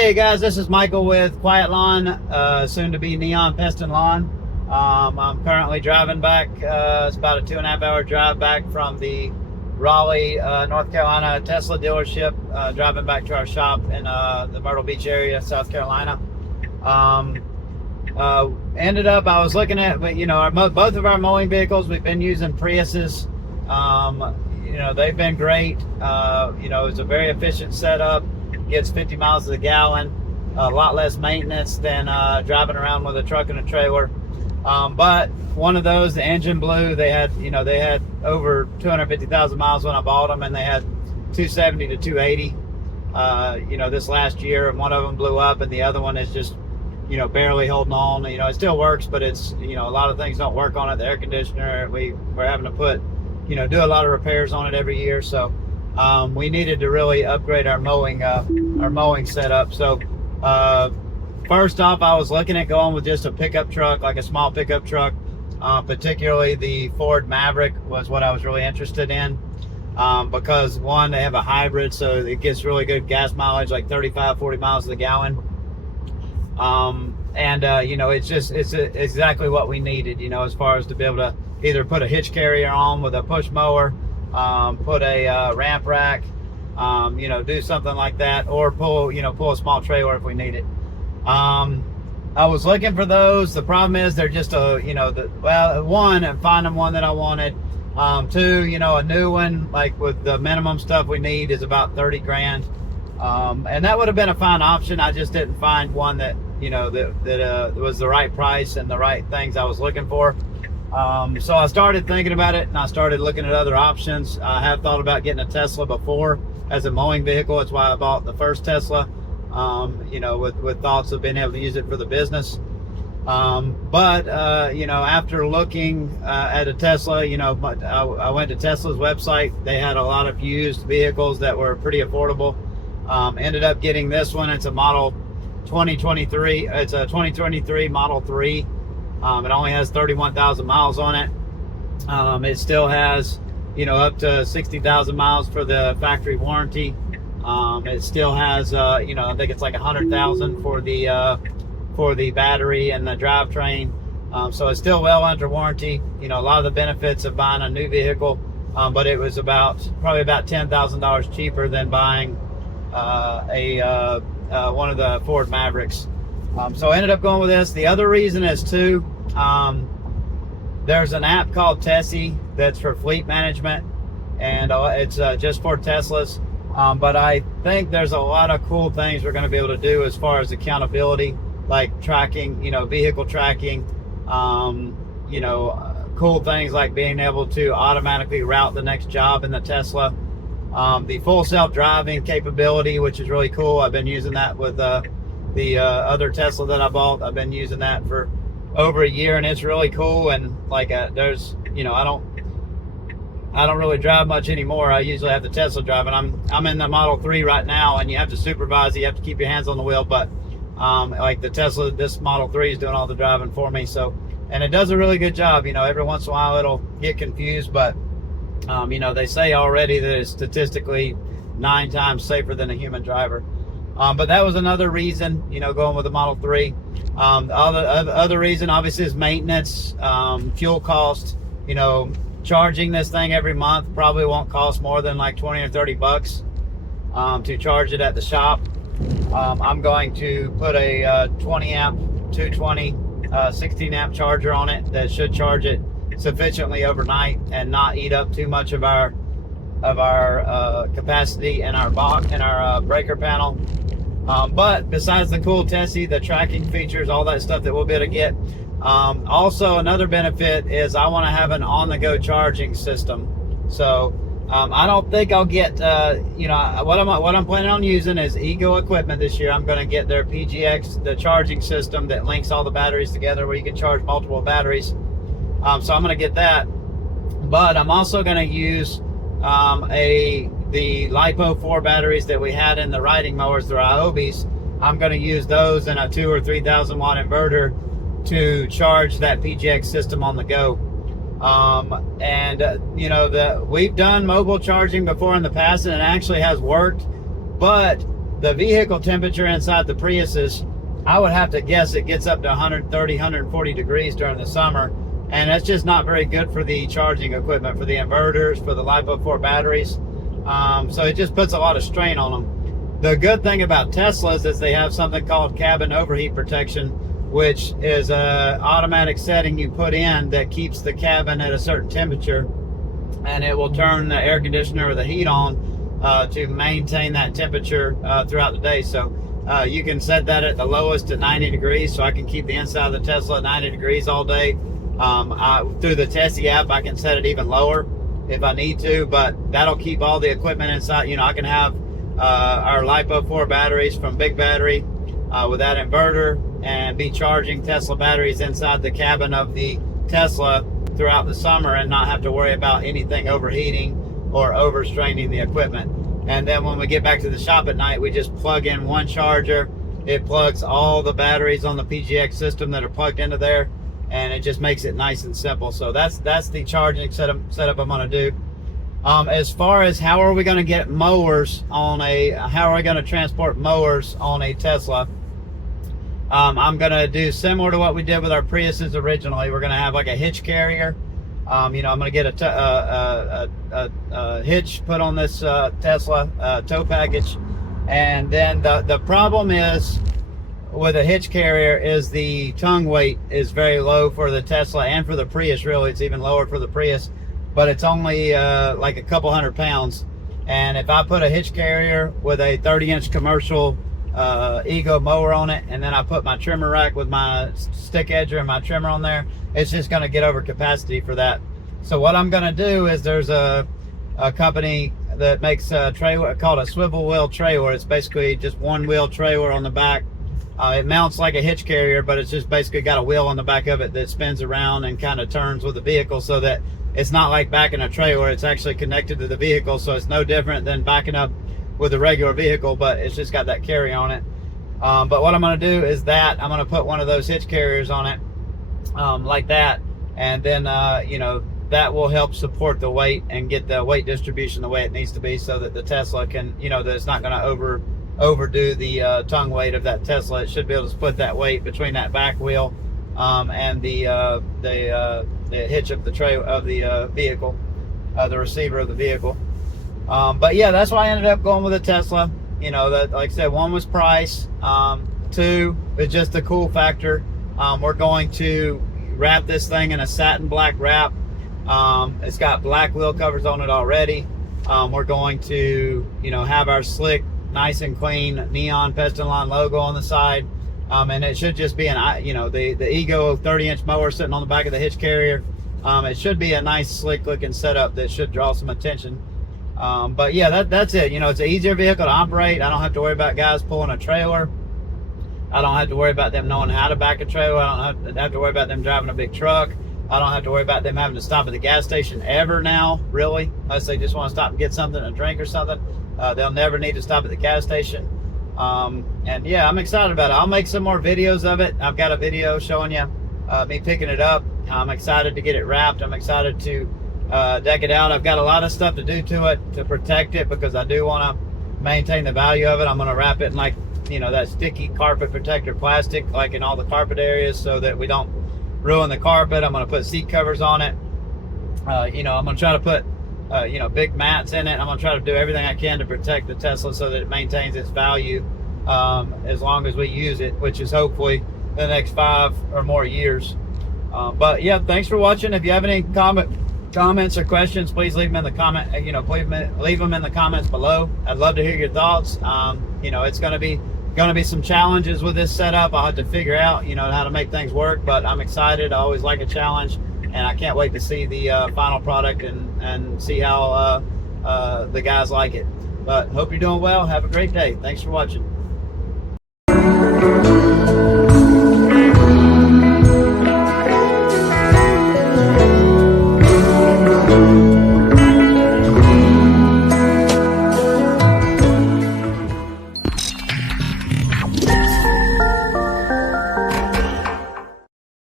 Hey guys, this is Michael with Quiet Lawn, soon to be Neon Pest and Lawn. I'm currently driving back. It's about a 2.5 hour drive back from the Raleigh, North Carolina Tesla dealership, driving back to our shop in the Myrtle Beach area, South Carolina. Ended up, I was looking at, both of our mowing vehicles, we've been using Priuses. They've been great. It's a very efficient setup. Gets 50 miles to the gallon, a lot less maintenance than driving around with a truck and a trailer. But one of those, the engine blew. They had over 250,000 miles when I bought them, and they had 270 to 280. This last year, and one of them blew up, and the other one is just, barely holding on. It still works, but it's, a lot of things don't work on it. The air conditioner, we're having to put, do a lot of repairs on it every year. So we needed to really upgrade our mowing setup. So first off, I was looking at going with just a pickup truck, like a small pickup truck. Particularly the Ford Maverick was what I was really interested in, because one, they have a hybrid, so it gets really good gas mileage, like 35-40 miles to the gallon. It's exactly what we needed, as far as to be able to either put a hitch carrier on with a push mower, put a ramp rack, do something like that, or pull a small trailer if we need it. I was looking for those. The problem is they're just one, finding one that I wanted. Two, a new one, like with the minimum stuff we need, is about 30 grand. And that would have been a fine option. I just didn't find one that, that was the right price and the right things I was looking for. So I started thinking about it, and I started looking at other options. I have thought about getting a Tesla before as a mowing vehicle. That's why I bought the first Tesla, with thoughts of being able to use it for the business. After looking at a Tesla, I went to Tesla's website. They had a lot of used vehicles that were pretty affordable. Ended up getting this one. It's a model 2023. It's a 2023 Model 3. It only has 31,000 miles on it. It still has, up to 60,000 miles for the factory warranty. It still has, I think it's like 100,000 for the battery and the drivetrain. So it's still well under warranty. A lot of the benefits of buying a new vehicle, but it was probably about $10,000 cheaper than buying one of the Ford Mavericks. So I ended up going with this. The other reason is too, there's an app called Tessie that's for fleet management, and it's just for Teslas. But I think there's a lot of cool things we're going to be able to do as far as accountability, like tracking, vehicle tracking, cool things like being able to automatically route the next job in the Tesla. The full self-driving capability, which is really cool. I've been using that with the other Tesla that I bought. I've been using that for over a year, and it's really cool. And like there's, I don't really drive much anymore. I usually have the Tesla driving. I'm in the Model 3 right now, and you have to supervise it. You have to keep your hands on the wheel, but like the Tesla, this Model 3 is doing all the driving for me. So, and it does a really good job. Every once in a while it'll get confused, but they say already that it's statistically 9 times safer than a human driver. But that was another reason, going with the Model 3. The other reason, obviously, is maintenance, fuel cost. Charging this thing every month probably won't cost more than like 20 or 30 bucks to charge it at the shop. I'm going to put a 20 amp 220 16 amp charger on it that should charge it sufficiently overnight and not eat up too much of our capacity in our box and our breaker panel. But besides the cool Tessie, the tracking features, all that stuff that we'll be able to get, also another benefit is I want to have an on-the-go charging system. So I don't think I'll get what I'm planning on using is Ego equipment this year. I'm going to get their PGX, the charging system that links all the batteries together where you can charge multiple batteries. So I'm going to get that, but I'm also going to use the LiPo 4 batteries that we had in the riding mowers, the Ryobis. I'm going to use those in a 2,000 or 3,000 watt inverter to charge that PGX system on the go. We've done mobile charging before in the past, and it actually has worked, but the vehicle temperature inside the Priuses, I would have to guess it gets up to 130, 140 degrees during the summer. And that's just not very good for the charging equipment, for the inverters, for the LiPo4 batteries. So it just puts a lot of strain on them. The good thing about Teslas is they have something called cabin overheat protection, which is an automatic setting you put in that keeps the cabin at a certain temperature, and it will turn the air conditioner or the heat on to maintain that temperature throughout the day. So you can set that at the lowest at 90 degrees, so I can keep the inside of the Tesla at 90 degrees all day. Through the Tessie app, I can set it even lower if I need to, but that'll keep all the equipment inside. You know, I can have our LiPo4 batteries from Big Battery with that inverter and be charging Tesla batteries inside the cabin of the Tesla throughout the summer and not have to worry about anything overheating or overstraining the equipment. And then when we get back to the shop at night, we just plug in one charger. It plugs all the batteries on the PGX system that are plugged into there, and it just makes it nice and simple. So that's the charging setup I'm going to do. As far as how are we going to get mowers on how are we going to transport mowers on a Tesla? I'm going to do similar to what we did with our Priuses originally. We're going to have like a hitch carrier. You know, I'm going to get a hitch put on this Tesla tow package. And then the problem is with a hitch carrier is the tongue weight is very low for the Tesla and for the Prius. Really, it's even lower for the Prius, but it's only like a couple 100 pounds. And if I put a hitch carrier with a 30-inch commercial Ego mower on it, and then I put my trimmer rack with my stick edger and my trimmer on there, it's just going to get over capacity for that. So what I'm going to do is there's a company that makes a trailer called a swivel wheel trailer. It's basically just one wheel trailer on the back. It mounts like a hitch carrier, but it's just basically got a wheel on the back of it that spins around and kind of turns with the vehicle, so that it's not like backing a trailer. It's actually connected to the vehicle, so it's no different than backing up with a regular vehicle, but it's just got that carry on it. But what I'm going to do is that I'm going to put one of those hitch carriers on it like that, and then you know, that will help support the weight and get the weight distribution the way it needs to be, so that the Tesla can, you know, that it's not going to overdo the tongue weight of that Tesla. It should be able to split that weight between that back wheel and the hitch of the tray of the vehicle, the receiver of the vehicle. But yeah, that's why I ended up going with a Tesla. You know, that, like I said, one was price, two is just the cool factor. We're going to wrap this thing in a satin black wrap. It's got black wheel covers on it already. We're going to, you know, have our slick, nice and clean neon piston line logo on the side. And it should just be you know, the Ego 30-inch mower sitting on the back of the hitch carrier. It should be a nice, slick looking setup that should draw some attention. But yeah, that's it. You know, it's an easier vehicle to operate. I don't have to worry about guys pulling a trailer. I don't have to worry about them knowing how to back a trailer. I don't have to worry about them driving a big truck. I don't have to worry about them having to stop at the gas station ever now, really, unless they just want to stop and get something to drink or something. They'll never need to stop at the gas station. And yeah, I'm excited about it. I'll make some more videos of it. I've got a video showing you me picking it up. I'm excited to get it wrapped. I'm excited to deck it out. I've got a lot of stuff to do to it to protect it, because I do want to maintain the value of it. I'm going to wrap it in, like, you know, that sticky carpet protector plastic, like in all the carpet areas, so that we don't ruin the carpet. I'm going to put seat covers on it. You know, I'm going to try to put you know, big mats in it. I'm going to try to do everything I can to protect the Tesla so that it maintains its value as long as we use it, which is hopefully the next 5 or more years. But yeah, thanks for watching. If you have any comments or questions, please leave them in the comment. You know, leave them in the comments below. I'd love to hear your thoughts. You know, it's going to be some challenges with this setup. I'll have to figure out, you know, how to make things work, but I'm excited. I always like a challenge, and I can't wait to see the final product and see how the guys like it. But hope you're doing well. Have a great day. Thanks for watching.